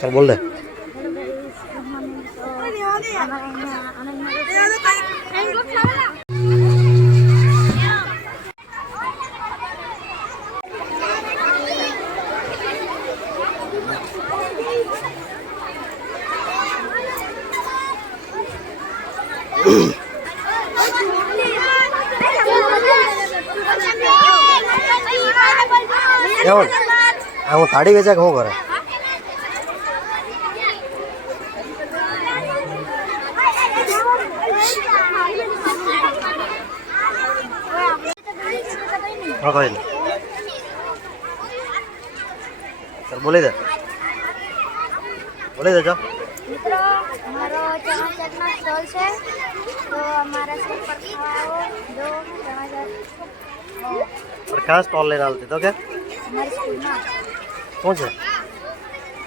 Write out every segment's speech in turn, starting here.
ચાલ બોલ દે કેવું આ હું થાળી વેચે કે શું કરે કોઈ નહીં ચાલ બોલી દે. બોલી દે ચાલ મિત્રો અમારો ચણાચરનો સ્ટોલ છે. તો અમારા સ્ટોલ પર જો લઈને આવતી તો કે અમારી સ્કૂલમાં. છે?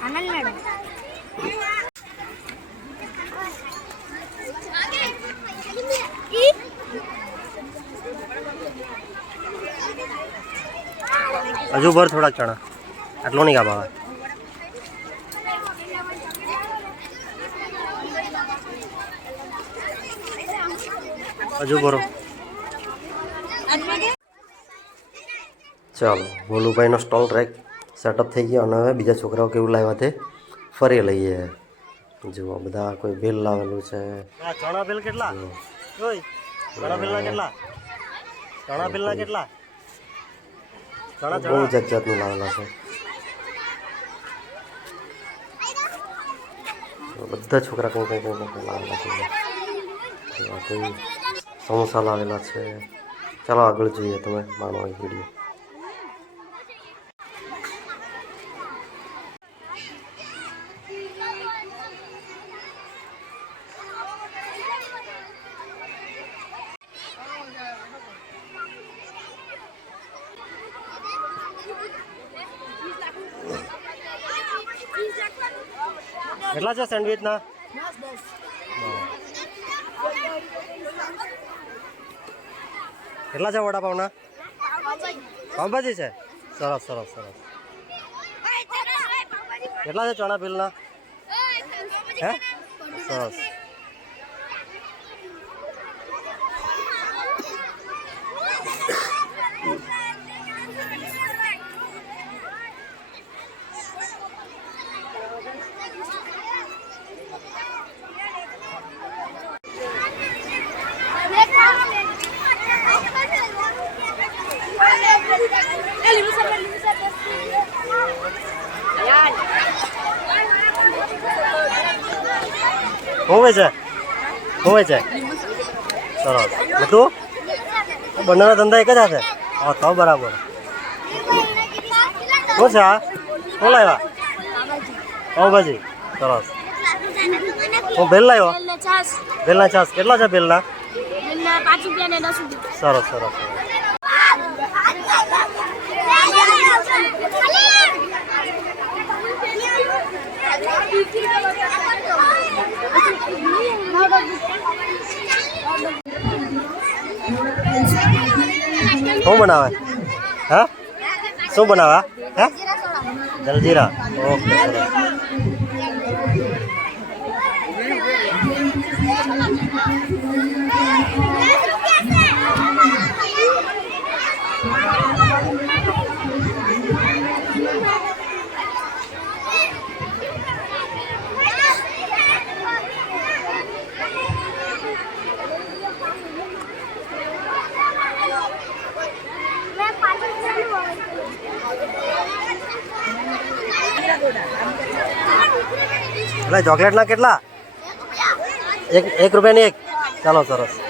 આનંદ મેડમ. હજુ ભર થોડાક ચણા. આટલો નહીં કાપ આવે હજુ ભરો. ચાલો ભોલુભાઈનો સ્ટોલ ટ્રેક સેટઅપ થઈ ગયો અને હવે બીજા છોકરાઓ કેવું લાવ્યા તે ફરી લઈએ. જુઓ બધા કોઈ બિલ લાવેલું છે. ચણા બિલ કેટલા? ચણા બિલના કેટલા? ચણા બિલના કેટલા? બહુ જાત જાતનું લાવેલા છે. બધા છોકરા કંઈ કંઈ કંઈ કંઈ લાવેલા છે. કંઈ સમોસા લાવેલા છે. ચાલો આગળ જોઈએ તમે એ વીડિયો કેટલા છે સેન્ડવિચના? કેટલા છે વડાપાવના? પાઉંભાજી છે? સરસ સરસ સરસ. કેટલા છે ચણા બિલના હે? સરસ. શું છે? હોવે છે? સરસ. બધું? બંનેના ધંધા એક જ હશે હા તો બરાબર. શું છે આ? શું લાવ્યા? પાઉંભાજી સરસ. હું ભેલ લાવ્યો? ભેલના છાસ કેટલા છે ભેલના? સરસ સરસ સરસ. શું બનાવે? હા? શું બનાવે? હે? જલજીરા. ઓકે એટલે ચોકલેટના કેટલા? એક એક રૂપિયાની એક. ચાલો સરસ.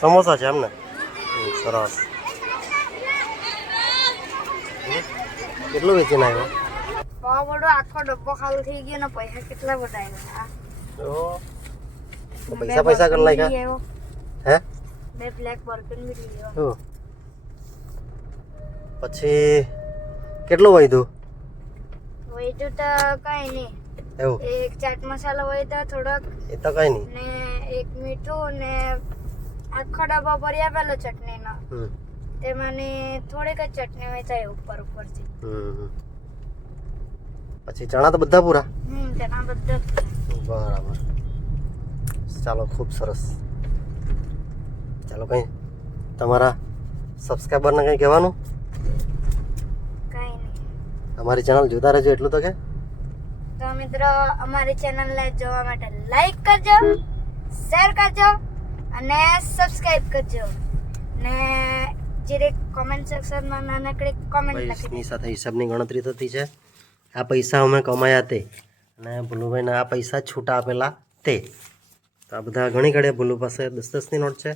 સમોસા છે એમને. સરસ. કેટલું વેચી નાખ્યો આખો ડબ્બો ખાલી થઈ ગયો ને પૈસા કેટલા તો પૈસા પૈસા કરી લાગ્યા હે? બે બ્લેક બોલપેન બી લઈ આવ્યો. પછી કેટલું વધ્યું? વૈટું તો કઈ નહીં. એવું? એક ચાટ મસાલો હોય તો થોડોક એ તો કઈ નહીં. ને એક મીઠું ને આખો ડબ્બો ભરી આપેલો ચટણીનો. હમ. તેમાંની થોડીક જ ચટણી વેચાય ઉપર ઉપરથી. પછી ચણા તો બધા પૂરા? હમ તેના બધા બરાબર. ચાલો ખૂબ સરસ. ચાલો કંઈ તમારા સબસ્ક્રાઈબરને કંઈ કહેવાનું? કઈ નહીં. અમારી ચેનલ જોતા રહેજો એટલું તો કે. તો મિત્રો અમારી ચેનલને જોવા માટે લાઈક કરજો શેર કરજો અને સબસ્ક્રાઇબ કરજો. ને જે કોમેન્ટ સેક્શનમાં નાનકડી કોમેન્ટ લખી સાથે હિસાબની ગણતરી થતી છે. આ પૈસા અમે કમાયા તે. અને ભૂલુભાઈને આ પૈસા છૂટા આપેલા તે. તો આ બધા ઘણી ઘડે ભૂલુ પાસે દસ દસની નોટ છે.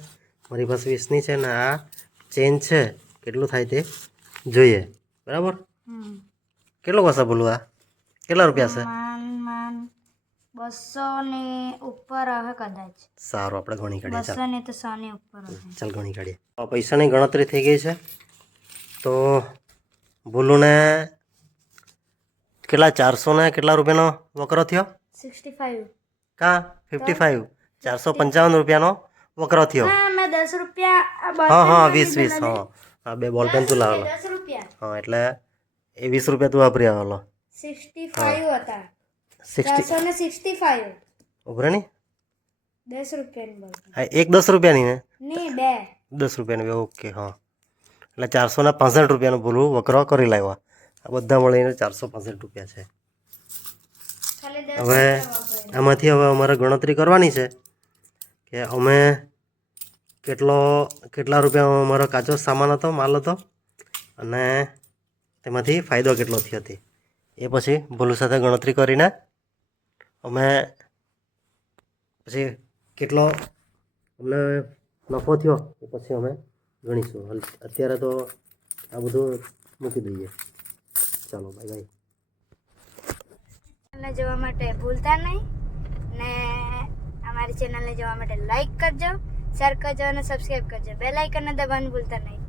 મારી પાસે વીસની છે ને આ ચેન્જ છે. કેટલું થાય તે જોઈએ. બરાબર? કેટલો પાસે ભૂલું આ? કેટલા રૂપિયા છે? બસો ને ઉપર આવે કદાચ. સારું આપણે ગણી કાઢીએ બસો ને તો સો ને ઉપર ચાલ ગણી કાઢીએ. પૈસાની ગણતરી થઈ ગઈ છે. તો ભૂલુને કેટલા ચારસો ને કેટલા રૂપિયાનો વકરો થયો? Sixty five. કા? Fifty five. ચારસો પંચાવન રૂપિયાનો વકરો થયો. દસ રૂપિયા હા હા વીસ વીસ હા. હા બે બોલ પેન તું લાવેલો હા એટલે એ વીસ રૂપિયા તું વાપરી આવેલો. સિક્સટી ફાઈવ હતા. સિક્સટી સિક્સટી ફાઈવ ઉભરે દસ રૂપિયાની હા એક દસ રૂપિયાની ને? નહીં બે. દસ રૂપિયાની ઓકે હા. એટલે ચારસો ને પાસઠ રૂપિયાનું ભૂલું વકરો કરી લાવ્યા. આ બધા મળીને ચારસો પાસઠ રૂપિયા છે. હવે આમાંથી હવે અમારે ગણતરી કરવાની છે કે અમે કેટલો કેટલા રૂપિયા અમારો કાચો સામાન હતો માલ હતો અને તેમાંથી ફાયદો કેટલો થયો હતી એ પછી ભૂલું સાથે ગણતરી કરીને અમે પછી કેટલો અમને નફો થયો એ પછી અમે ગણીશું. અત્યારે તો આ બધું મૂકી દઈએ. ચાલો બાય બાય ચેનલને જોવા માટે ભૂલતા નહીં ને અમારી ચેનલને જોવા માટે લાઈક કરજો શેર કરજો અને સબસ્ક્રાઈબ કરજો. બે લાઇકનને દબાવવાનું ભૂલતા નહીં.